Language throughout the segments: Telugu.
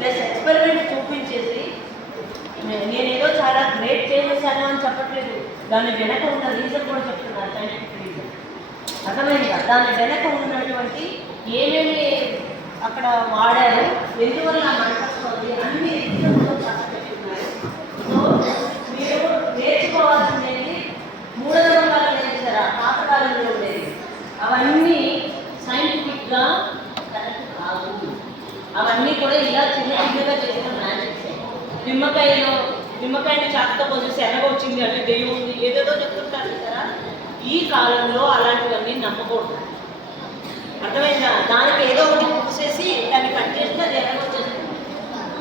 ప్లస్ ఎక్స్పెరిమెంట్ చూపించేసి నేనేదో చాలా గ్రేట్ చేసేసాను అని చెప్పట్లేదు. దాని వెనక ఉన్న రీజన్ కూడా చెప్తున్నాను, సైంటిఫిక్ రీజన్. అర్థమైందా? దాని వెనక ఉన్నటువంటి ఏమేమి అక్కడ వాడారు, ఎందువల్ల మనకొస్తుంది అన్ని రీజన్లో చాలా చెప్తున్నారు. సో మీరు నేర్చుకోవాల్సింది మూఢనమ్మకాల కాలం నేర్చుతారా, పాతకాలంలో ఉండేది అవన్నీ సైంటిఫిక్గా కరెక్ట్ కాదు. అవన్నీ కూడా ఇలా చిన్న చిన్నగా చేసిన మ్యాజిక్స్. నిమ్మకాయని చాకుతో పోసేసి ఎనగ వచ్చింది అంటే దేవుంది ఏదేదో చెప్తుంటారు కదా. ఈ కాలంలో అలాంటివన్నీ నమ్మకూడదు. అర్థమైందా? దానికి ఏదో ఒకటి పూసేసి దాన్ని కట్ చేస్తే అది ఎనగ వచ్చేస్తుంది,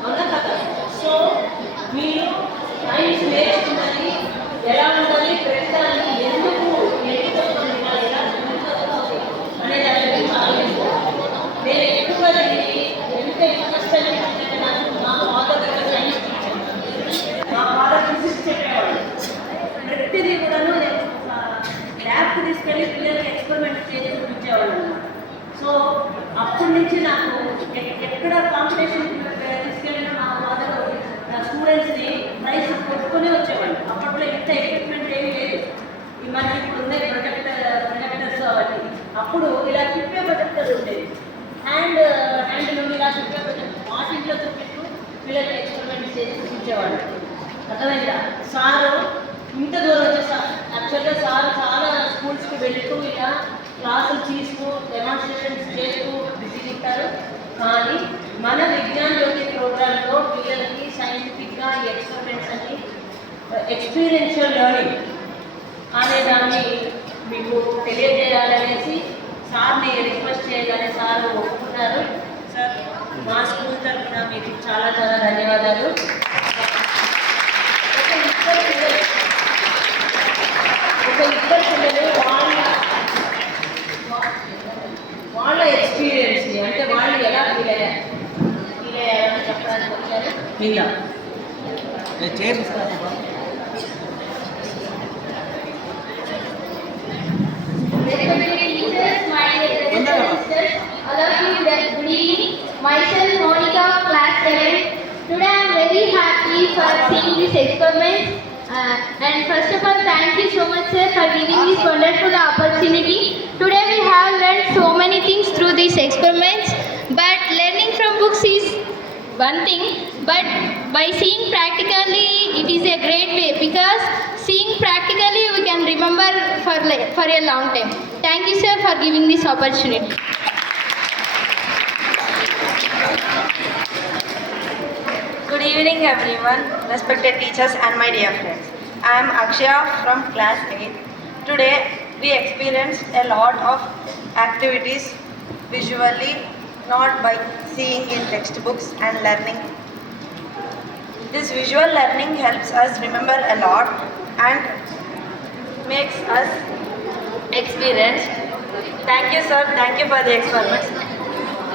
అవునా కదా? సో మీరు సైన్స్ నేర్చుకున్నది ఎలా ఉండాలి, ప్రతిదాన్ని ఎందుకు ఎన్నికలు ఎలా అనే దాని గురించి ఆలోచించాలి. నేను ఎక్కువగా దీన్ని ఎంత ఇంట్రెస్ట్ అంటే నాకు మా ఫాదర్ దగ్గర సైన్స్ టీచర్, మా ఫాదర్ ఫిజిక్స్ చెప్పేవాళ్ళు. ప్రతిదీ కూడాను నేను ల్యాబ్కి తీసుకెళ్ళి పిల్లలకి ఎక్స్పెరిమెంట్ చేసి చూపించేవాళ్ళు అన్నమాట. సో అప్పటి నుంచి నాకు ఎక్కడ కాంపిటీషన్ తీసుకెళ్ళినా మా ఫాదర్ నా స్టూడెంట్స్ని ప్రైజ్ కొట్టుకునే వచ్చేవాళ్ళు. అప్పట్లో ఇంత ఎక్విప్మెంట్ ఏమీ లేదు. ఈ మధ్య ఇప్పుడు ఉన్నాయి ప్రొజెక్టర్స్ అవన్నీ. అప్పుడు ఇలా తిప్పే ప్రొజెక్టర్ ఉండేది, హ్యాండ్ నుండి ఇలా తిప్పే ప్రొజెక్టర్. వాటింట్లో చూపిస్తూ పిల్లలకి ఎక్స్పెరిమెంట్ చేసి చూపించేవాళ్ళు. అర్థమైందా? సారు ఇంత దూరం వచ్చేసా. యాక్చువల్గా సార్ చాలా స్కూల్స్కి వెళుతూ ఇలా క్లాసులు తీస్తూ డెమాన్స్ట్రేషన్స్ చేస్తూ బిజీ ఉంటారు. కానీ మన విజ్ఞాన జ్యోతి ప్రోగ్రాంలో పిల్లలకి సైంటిఫిక్గా ఎక్స్పెరిమెంట్స్ అని ఎక్స్పీరియన్షియల్ లెర్నింగ్ అనే దాన్ని మీకు తెలియజేయాలనేసి సార్ని రిక్వెస్ట్ చేయగానే సార్ ఒప్పుకున్నారు. సార్ మా స్కూల్ తరఫున మీకు చాలా చాలా ధన్యవాదాలు. ఒక ఇద్దరు పిల్లలు వాళ్ళ ఎక్స్పీరియన్స్ని అంటే వాళ్ళు ఎలా ఫీల్ అయ్యారని చెప్పడానికి వచ్చారు. మీలా Good evening. Myself Monica, class 7. Today I am very happy for seeing this experiment. And first of all, thank you so much, sir, for giving this wonderful opportunity. Today we have learned so many things through these experiments. But learning from books is one thing, but by seeing practically, it is a great way, because seeing practically we can remember for a long time. Thank you, sir, for giving this opportunity. Good evening everyone, respected teachers and my dear friends. I am Akshaya from class 8. Today we experienced a lot of activities visually, not by seeing in textbooks and learning. This visual learning helps us remember a lot and makes us experience. Thank you sir, thank you for the experiments.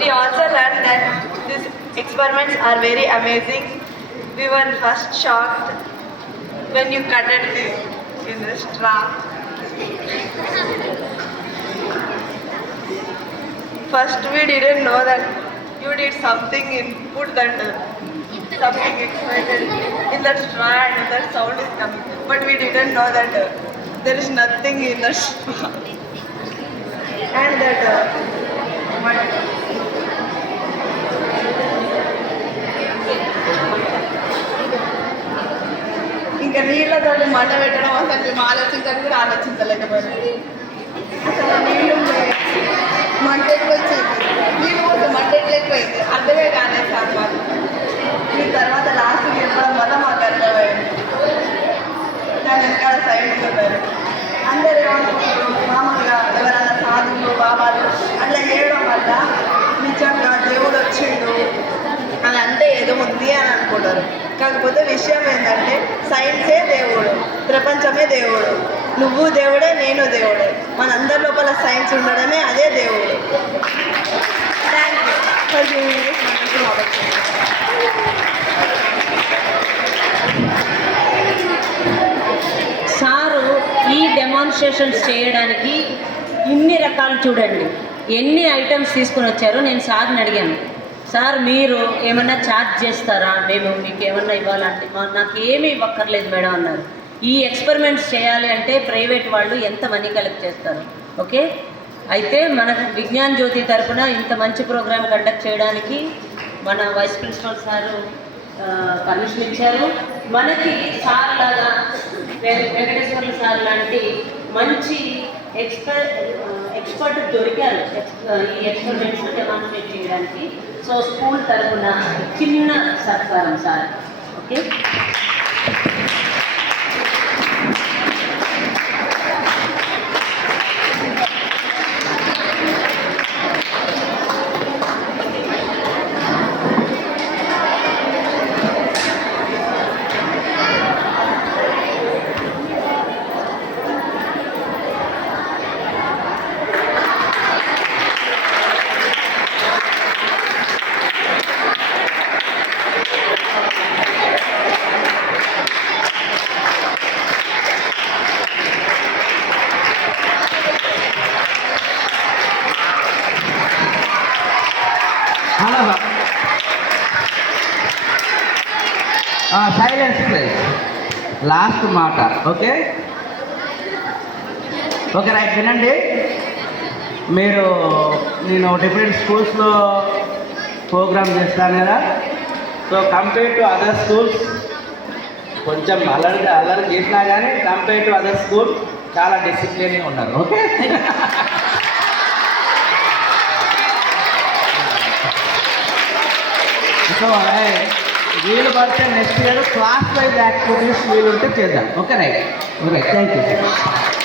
We also learned that these experiments are very amazing. We were first shocked when you cutted in the straw. First we didn't know that you did something in put that something excited in that straw and that sound is coming. But we didn't know that there is nothing in the straw. And that ఇంకా నీళ్ళతో మంట పెట్టడం అసలు మేము ఆలోచించడం కూడా ఆలోచించలేకపోయినా. అసలు నీళ్ళు మంట ఎక్కువ వచ్చేది, నీళ్ళు కొంచెం మంట ఎక్కువైంది, అర్థమే కాలేదు సార్ మాకు. మీ తర్వాత లాస్ట్ చెప్పడం వల్ల మాకు అర్థమైంది. దాని వెనకాల సైన్స్ ఉన్నారు. అందరూ ఏమనుకుంటారు, మామూలుగా ఎవరైనా సాధువులు బాబాలు అట్లా చేయడం వల్ల నిజంగా దేవుడు వచ్చిండు అని అంటే ఏదో ఉంది అని అనుకుంటారు. కాకపోతే విషయం ఏంటంటే సైన్సే దేవుడు, ప్రపంచమే దేవుడు. నువ్వు దేవుడే, నేను దేవుడే. మనందరి లోపల సైన్స్ ఉండడమే అదే దేవుడు. Thank you for giving this wonderful opportunity. Sir ఈ డెమాన్స్ట్రేషన్స్ చేయడానికి ఇన్ని రకాలు చూడండి, ఎన్ని ఐటమ్స్ తీసుకుని వచ్చారో నేను సార్ని అడిగాను. సార్ మీరు ఏమన్నా ఛార్జ్ చేస్తారా, మేము మీకు ఏమన్నా ఇవ్వాలంటే నాకు ఏమీ ఇవ్వక్కర్లేదు మేడం అన్నారు. ఈ ఎక్స్పెరిమెంట్స్ చేయాలి అంటే ప్రైవేట్ వాళ్ళు ఎంత మనీ కలెక్ట్ చేస్తారు. ఓకే, అయితే మనకు విజ్ఞాన్ జ్యోతి తరఫున ఇంత మంచి ప్రోగ్రామ్ కండక్ట్ చేయడానికి మన వైస్ ప్రిన్సిపల్ సారు పర్మిషన్ ఇచ్చారు. మనకి సార్ లాగా వెంకటేశ్వర్ల సార్ లాంటి మంచి ఎక్స్పర్ట్ దొరికారు ఈ ఎక్స్పెరిమెంట్స్ డెమాన్స్ట్రేట్ చేయడానికి. సో స్కూల్ తరఫున చిన్న సత్కారం sir. Okay, silence please. Last మాట. Okay okay right. వినండి, నేను డిఫరెంట్ స్కూల్స్లో ప్రోగ్రామ్ చేస్తాను కదా. So compare to other schools కొంచెం అల్లరి చేసినా కానీ కంపేర్ టు అదర్ స్కూల్ చాలా డిసిప్లిన్గా ఉన్నారు. ఓకే, సో వీలు పడితే next year class wise activities వీలుంటే చేద్దాం. Okay right. Okay, thank you.